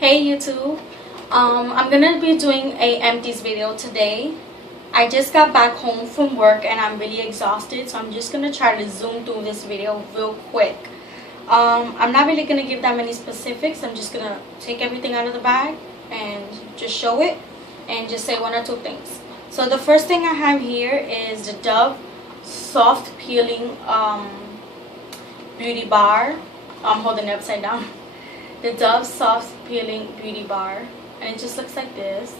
Hey YouTube, I'm gonna be doing a empties video today. I just got back home from work and I'm really exhausted, so I'm just gonna try to zoom through this video real quick. I'm not really gonna give that many specifics. I'm just gonna take everything out of the bag and just show it and just say one or two things. So the first thing I have here is the Dove soft peeling beauty bar. I'm holding it upside down. The Dove soft peeling beauty bar, and it just looks like this.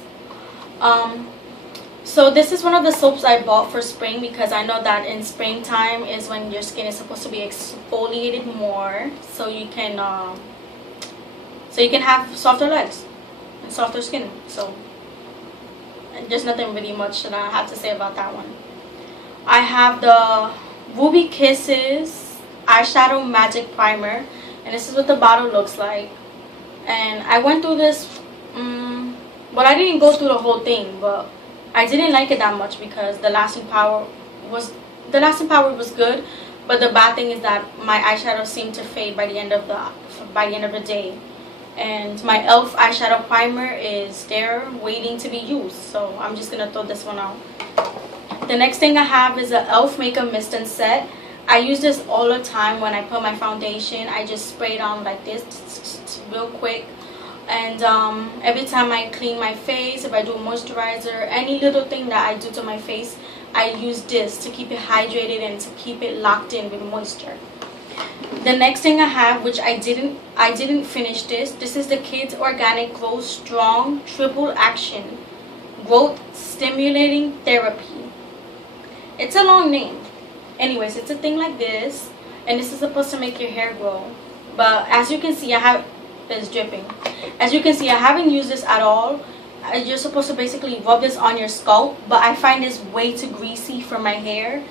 So this is one of the soaps I bought for spring because I know that in springtime is when your skin is supposed to be exfoliated more, so you can have softer legs and softer skin. So there's nothing really much that I have to say about that one. I have the Ruby Kisses eyeshadow magic primer, and this is what the bottle looks like. And I went through this, well, I didn't go through the whole thing, but I didn't like it that much because the lasting power was good, but the bad thing is that my eyeshadow seemed to fade by the end of the day. And my e.l.f. eyeshadow primer is there waiting to be used, so I'm just gonna throw this one out. The next thing I have is the e.l.f. makeup mist and set. I use this all the time when I put my foundation. I just spray it on like this real quick, and every time I clean my face, if I do moisturizer, any little thing that I do to my face, I use this to keep it hydrated and to keep it locked in with moisture. The next thing I have, which I didn't finish this is the Kids Organic Glow Strong Triple Action Growth Stimulating Therapy. It's a long name. Anyways, it's a thing like this, and this is supposed to make your hair grow. But as you can see, it's dripping. As you can see, I haven't used this at all. You're supposed to basically rub this on your scalp, but I find this way too greasy for my hair,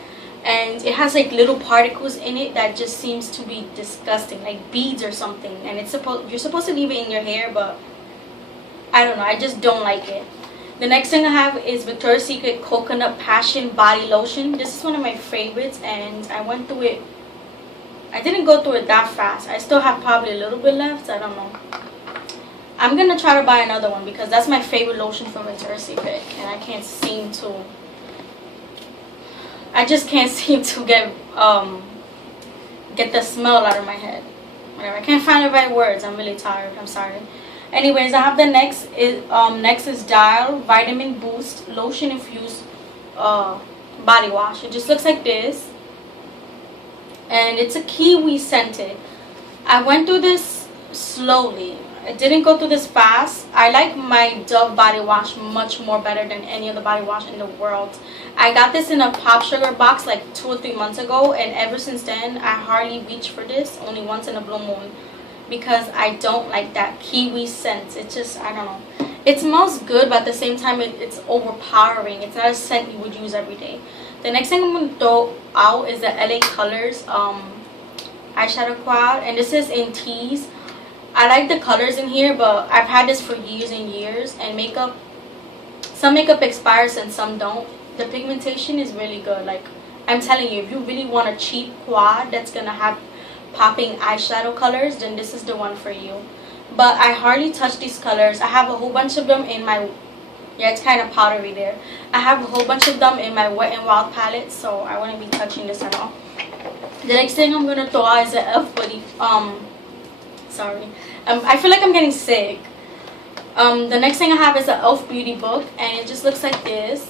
and it has like little particles in it that just seems to be disgusting, like beads or something. And you're supposed to leave it in your hair, but I don't know, I just don't like it. The next thing I have is Victoria's Secret Coconut Passion Body Lotion. This is one of my favorites, and I went through it. I didn't go through it that fast. I still have probably a little bit left. I don't know. I'm going to try to buy another one because that's my favorite lotion from Victoria's Secret, and I just can't seem to get the smell out of my head. Whatever. I can't find the right words. I'm really tired. I'm sorry. Anyways, I have the next is Dial Vitamin Boost Lotion Infused Body Wash. It just looks like this, and it's a kiwi scented. I went through this slowly. I didn't go through this fast. I like my Dove body wash much more better than any other body wash in the world. I got this in a Pop Sugar box like 2 or 3 months ago, and ever since then I hardly reach for this, only once in a blue moon, because I don't like that kiwi scent. It just, I don't know. It smells good, but at the same time it's overpowering. It's not a scent you would use every day. The next thing I'm going to throw out is the LA Colors eyeshadow quad, and this is in Tease. I like the colors in here, but I've had this for years and years, and some makeup expires and some don't. The pigmentation is really good. Like, I'm telling you, if you really want a cheap quad that's gonna have popping eyeshadow colors, then this is the one for you. But I hardly touch these colors. I have a whole bunch of them in my, yeah, it's kind of powdery there. I have a whole bunch of them in my Wet n Wild palette, so I wouldn't be touching this at all. The next thing I'm gonna throw out is the e.l.f. Body, I feel like I'm getting sick. The next thing I have is the e.l.f. Beauty Book, and it just looks like this.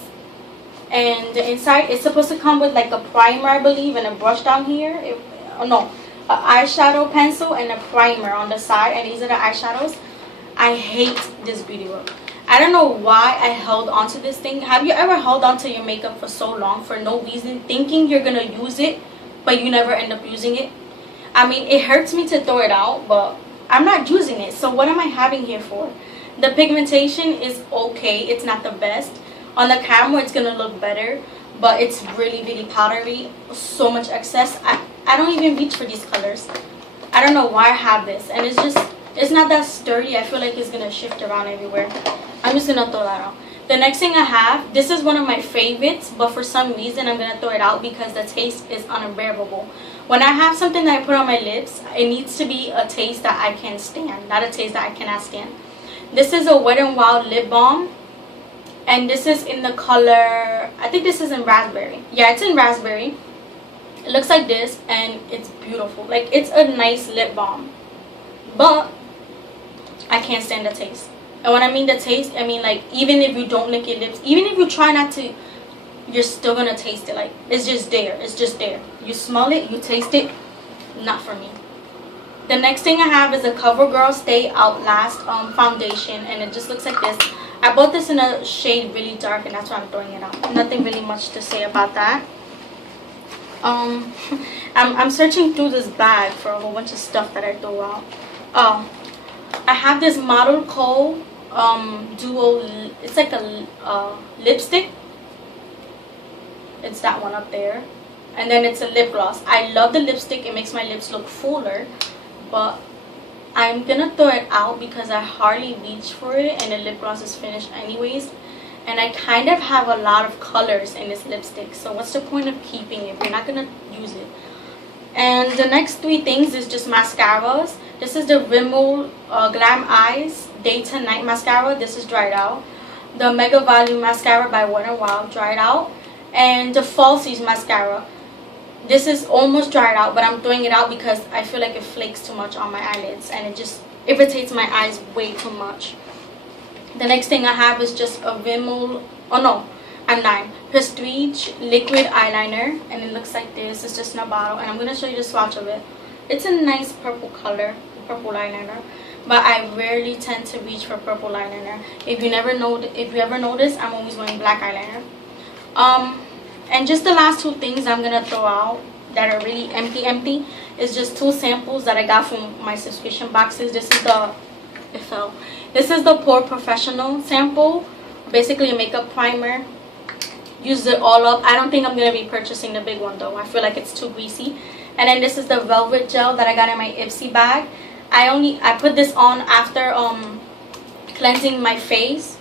And the inside, it's supposed to come with like a primer, I believe, and a brush down here. An eyeshadow pencil and a primer on the side, and these are the eyeshadows. I hate this beauty book. I don't know why I held on to this thing. Have you ever held on to your makeup for so long for no reason, thinking you're gonna use it, but you never end up using it? I mean, it hurts me to throw it out, but I'm not using it, so what am I having here for? The pigmentation is okay. It's not the best. On the camera, it's gonna look better, but it's really, really powdery. So much excess. I don't even reach for these colors. I don't know why I have this, and it's not that sturdy. I feel like it's gonna shift around everywhere. I'm just gonna throw that out. The next thing I have, this is one of my favorites, but for some reason I'm gonna throw it out because the taste is unbearable. When I have something that I put on my lips, it needs to be a taste that I can stand, not a taste that I cannot stand. This is a Wet n Wild lip balm, and this is in the color, I think this is in raspberry. Yeah, it's in raspberry. It looks like this, and it's beautiful. Like, it's a nice lip balm, but I can't stand the taste. And when I mean the taste, I mean like even if you don't lick your lips, even if you try not to, you're still gonna taste it. Like, it's just there. It's just there. You smell it, you taste it. Not for me. The next thing I have is a CoverGirl Stay Outlast foundation, and it just looks like this. I bought this in a shade really dark, and that's why I'm throwing it out. Nothing really much to say about that. I'm searching through this bag for a whole bunch of stuff that I threw out. I have this Model Co duo. It's like a lipstick. It's that one up there, and then it's a lip gloss. I love the lipstick. It makes my lips look fuller, but I'm gonna throw it out because I hardly reach for it, and the lip gloss is finished anyways, and I kind of have a lot of colors in this lipstick, so what's the point of keeping it if you're not gonna use it? And the next three things is just mascaras. This is the Rimmel Glam Eyes Day to Night Mascara. This is dried out. The Mega Volume Mascara by Wet n Wild, dried out. And the Falsies Mascara. This is almost dried out, but I'm throwing it out because I feel like it flakes too much on my eyelids, and it just irritates my eyes way too much. The next thing I have is just a Rimmel, oh no, I'm lying, Prestige Liquid Eyeliner, and it looks like this. It's just in a bottle, and I'm going to show you the swatch of it. It's a nice purple color, purple eyeliner, but I rarely tend to reach for purple eyeliner. If you ever notice, I'm always wearing black eyeliner. And just the last two things I'm gonna throw out that are really empty is just two samples that I got from my subscription boxes. This is the Pore Professional sample, basically a makeup primer. Use it all up. I don't think I'm gonna be purchasing the big one though. I feel like it's too greasy. And then this is the Velvet Gel that I got in my Ipsy bag. I put this on after cleansing my face.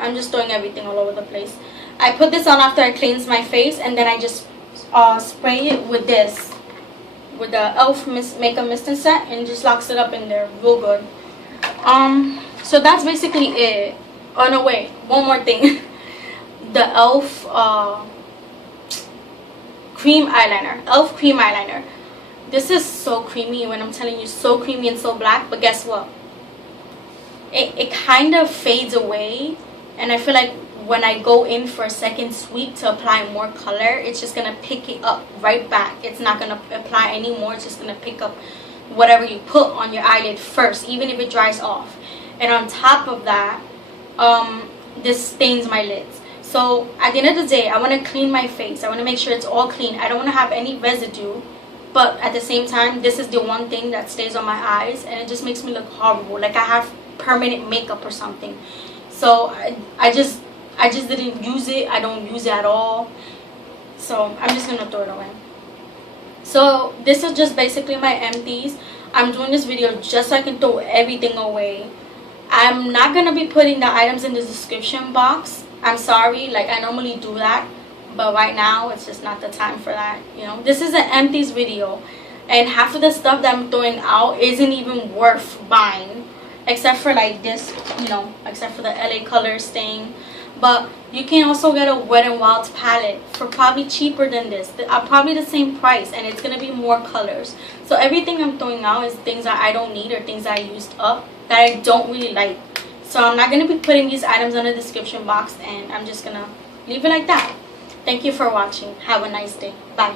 I'm just throwing everything all over the place. I put this on after I cleanse my face, and then I just spray it with this, with the e.l.f. Makeup Mist and Set, and just locks it up in there real good. So that's basically it. Oh no, wait, one more thing. The e.l.f. Cream eyeliner, e.l.f. cream eyeliner. This is so creamy. When I'm telling you, so creamy and so black, but guess what? It kind of fades away, and I feel like when I go in for a second sweep to apply more color, it's just gonna pick it up right back. It's not gonna apply anymore. It's just gonna pick up whatever you put on your eyelid first, even if it dries off. And on top of that, this stains my lids. So at the end of the day, I want to clean my face. I want to make sure it's all clean. I don't want to have any residue, but at the same time, this is the one thing that stays on my eyes, and it just makes me look horrible, like I have permanent makeup or something. So I just didn't use it. I don't use it at all, so I'm just gonna throw it away. So this is just basically my empties. I'm doing this video just so I can throw everything away. I'm not gonna be putting the items in the description box. I'm sorry, like I normally do that, but right now it's just not the time for that, you know. This is an empties video, and half of the stuff that I'm throwing out isn't even worth buying, except for like this, you know, except for the LA Colors thing. But you can also get a Wet n Wild palette for probably cheaper than this, probably the same price, and it's gonna be more colors. So everything I'm throwing out is things that I don't need or things that I used up that I don't really like. So I'm not gonna be putting these items in the description box, and I'm just gonna leave it like that. Thank you for watching. Have a nice day. Bye.